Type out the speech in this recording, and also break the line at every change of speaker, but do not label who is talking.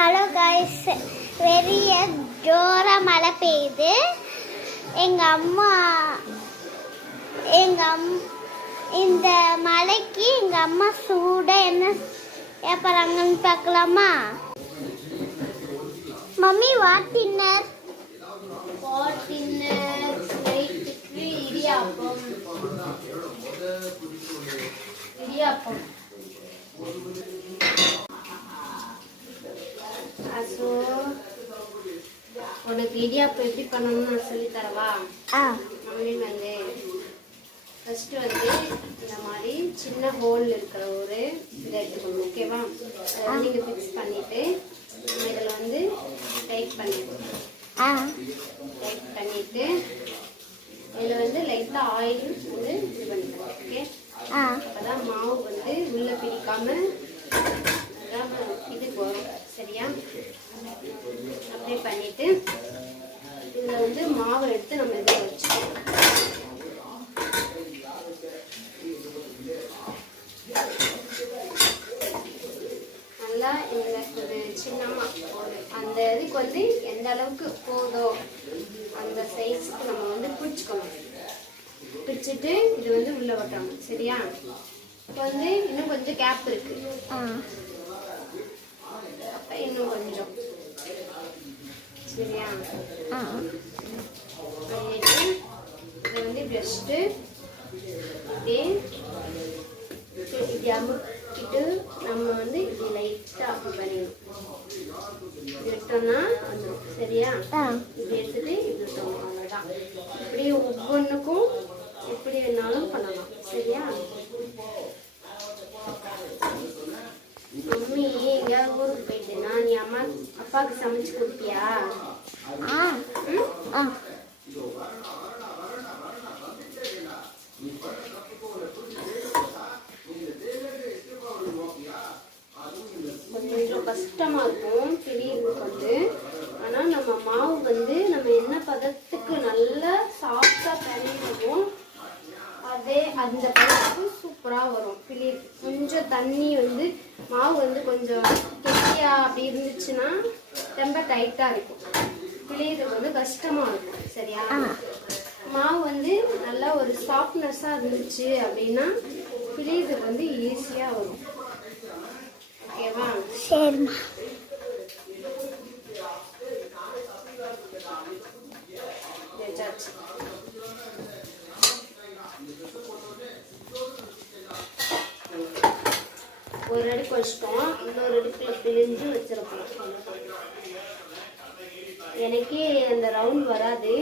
Hello guys பெரிய ஜோராக மழை பெய்யுது. எங்கள் அம்மா எங்கள் அம் இந்த மலைக்கு எங்கள் அம்மா சூட என்ன ஏப்பறாங்கன்னு பார்க்கலாமா? Mummy what dinner
what dinner நைட்டுக்கு இடியாப்பம் இடியாப்பம் அசோ உனக்கு இடியாப்பம் எப்படி பண்ணணும்னு நான் சொல்லித் தரவா?
ஆ.
மம்மி வந்து ஃபஸ்ட்டு வந்து இந்த மாதிரி சின்ன ஹோல் இருக்கிற ஒரு இதை எடுத்துக்கணும் ஓகேவா அதை நீங்கள் ஃபிக்ஸ் பண்ணிவிட்டு இதில் வந்து டைட் பண்ணிக்கணும்
ஆ.
லைட் பண்ணிட்டு இதில் வந்து லைட்டாக ஆயில் வந்து இது பண்ணிக்கலாம் ஓகே அப்பதான் மாவு வந்து உள்ள பிடிக்காம அதான் இது வரும் சரியா அப்படியே பண்ணிட்டு இதில் வந்து மாவை எடுத்து நம்ம இதில் வச்சுக்கணும் நல்லா இந்த ஒரு சின்னமா ஒரு அந்த இதுக்கு வந்து எந்த அளவுக்கு போதோ அந்த சைஸ்க்கு நம்ம வந்து பிடிச்சிக்கணும். பிடிச்சிட்டு இது வந்து உள்ள ஒட்டணும் சரியா? இப்போ வந்து இன்னும் கொஞ்சம் கேப் இருக்கு.
ஆ.
அப்ப இன்னும் கொஞ்சம். சரியா
ஆ
வந்து ஜஸ்ட்டு அப்படியே இப்படி அமுக்கிட்டு நம்ம வந்து இப்படி லைட்டாக அப்படி பண்ணிடணும் விட்டோம்னா வந்துடும் சரியா
ஆ
இப்படி எடுத்துட்டு இப்படி விட்டோம் அவ்வளோதான் இப்படி ஒவ்வொன்றுக்கும் எப்படி வேணாலும் பண்ணலாம் சரியா அப்பாவுக்கு சமைச்சு கொடுப்பியா?
ஆ.
ம்?
ஆ.
கொஞ்சம் கஷ்டமா இருக்கும் பிழியறதுக்கு வந்து. ஆனா நம்ம மாவு வந்து நம்ம என்ன பதத்துக்கு நல்லா சாஃப்டா பிழியணுமோ அதே அந்த பதத்துக்கு சூப்பரா வரும். பிழி கொஞ்சம் தண்ணி வந்து மாவு வந்து கொஞ்சம் அப்படி இருந்துச்சுன்னா ரொம்ப டைட்டா இருக்கும். பிழியறதுக்கு வந்து கஷ்டமா இருக்கும் சரியா? மாவு வந்து நல்லா ஒரு சாஃப்ட்னஸா இருந்துச்சு அப்படின்னா பிழியறதுக்கு வந்து ஈஸியா வரும். ஓகேவா
சரிம்மா.
வச்சாச்சு ஒரு அடுக்கு வச்சிட்டோம். இன்னொரு அடுக்குல பிழிஞ்சு வச்சிருக்கோம். எனக்கே அந்த ரவுண்ட் வராது.